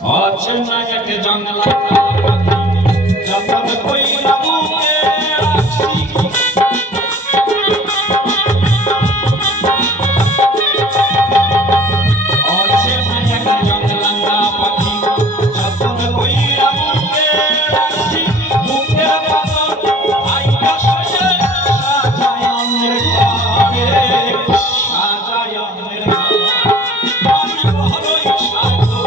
অচেনা এক জঙ্গলা পাখি যতন কইরা বুকে রাখছি অচেনা এক জঙ্গলা পাখি যতন কইরা বুকে রাখছি বুকের পাতর আইকা সাজায় অন্যের ঘরে সাজায় অন্যের ঘরে আমি বড়ই স্বার্থ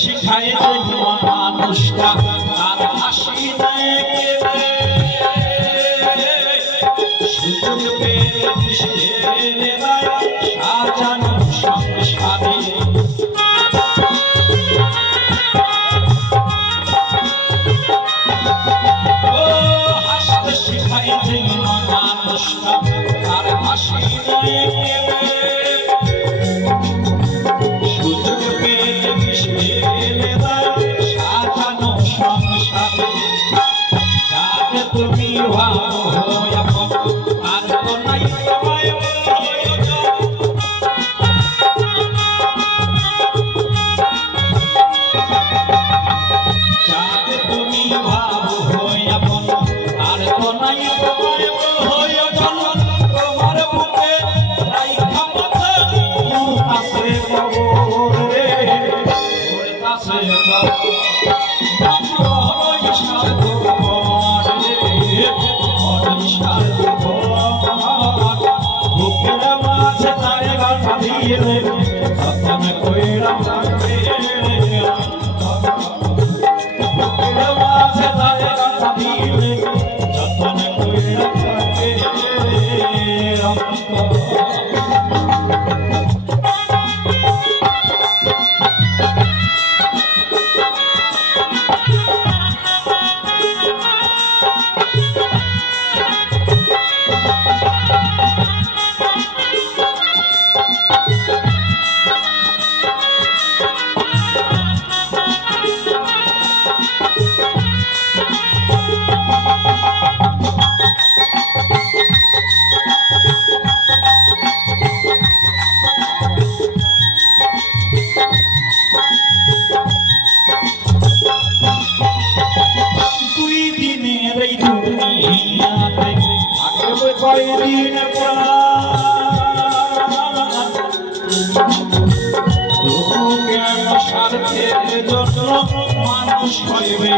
শিখায় মানুষটা আর হাসি সুযোগ পেয়ে সাজানো সংসারে ও হাসতে শিখায় যে মানুষটা আর হাসি সাজানো সংসারে যাতে তুমি ভালো আর তো নাই তোমায় যাতে তুমি ভালো আর তো নাই তোমায় তোমার বুকে রাইখা মাথা আছে কবর রে আছে বুকের মাঝে তাই গাঁথা দিয়ে যতন কইরা বুকের মাঝে তাই গাঁথা দিয়ে যতন কইরা কয়দিন তবু কেন স্বার্থের জন্য মানুষ হইবে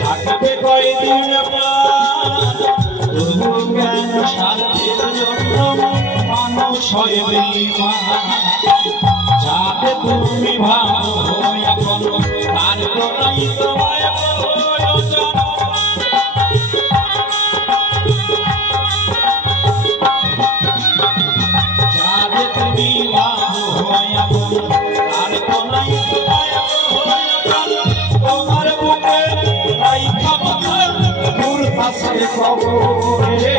থাকবে কয়দিন তবু কেন স্বার্থের জন্য মানুষ হইবে যাতে তুমি ভালো এখন তার নাই তোমায় প্রয়োজন যাতে তুমি ভালো এখন তার নাই তোমায় প্রয়োজন তোমার বুকে রাইখা মাথা ঘুরতাছে কবরে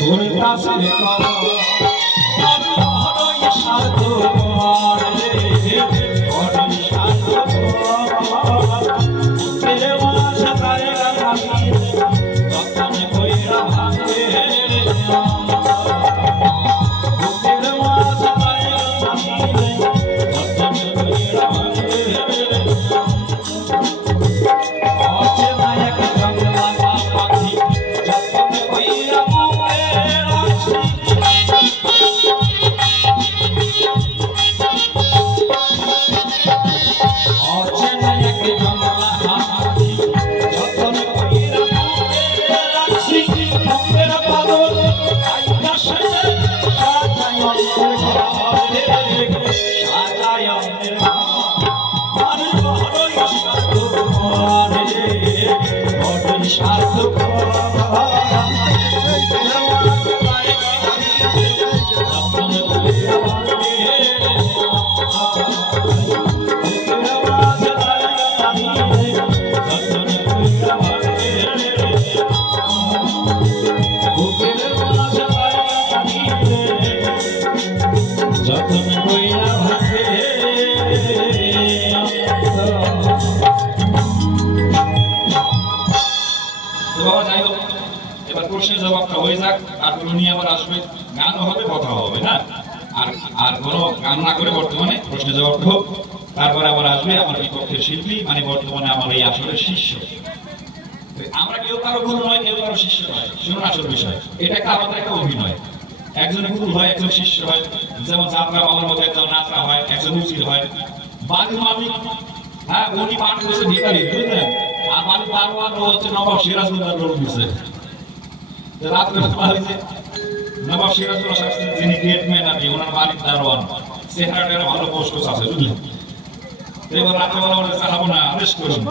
ঘুরতাছে কবরে স্বার্থ তোমার রে স্বার্থ যতন কইরা ভাবে বাবা যাই হোক, এবার প্রশ্নের জবাবটা হয়ে যাক, তারপর উনি আবার আসবে, গানও হবে, কথা হবে না। আর আর কোনো গান না করে বর্তমানে প্রশ্নের জবাবটা হোক, তারপরে আবার আসবে আমার বিপক্ষের শিল্পী, মানে বর্তমানে আমার এই আসরের শিষ্য। আমরা কেউ কারো গুরু নয়, কেউ কারো শিষ্য নয়। শুনুন আসল বিষয়, এটা একটা আমাদের একটা অভিনয়। একজনের গুরু হয়, একজন শিষ্য হয়। যেমন যাত্রা মালার মধ্যে একজন নাচরা হয়, একজন উচিত হয়। বাড়ির মালিক, হ্যাঁ, উনি পাঠ করেছে ভিখারি, বুঝলেন? আর বাড়ির দারোয়ান হচ্ছে নবাব সিরাজউদ্দৌলার রোল দিচ্ছে। রাত্রে হয়েছে নবাব সিরাজউদ্দৌলা শাসক, যিনি গ্রেট ম্যান আর কি, ওনার বাড়ির দারোয়ান, চেহারাটা ভালো পোস্ট আছে, বুঝলেন? এবার রাত্রেবেলা বলে চাহাবো না, আদেশ করুন।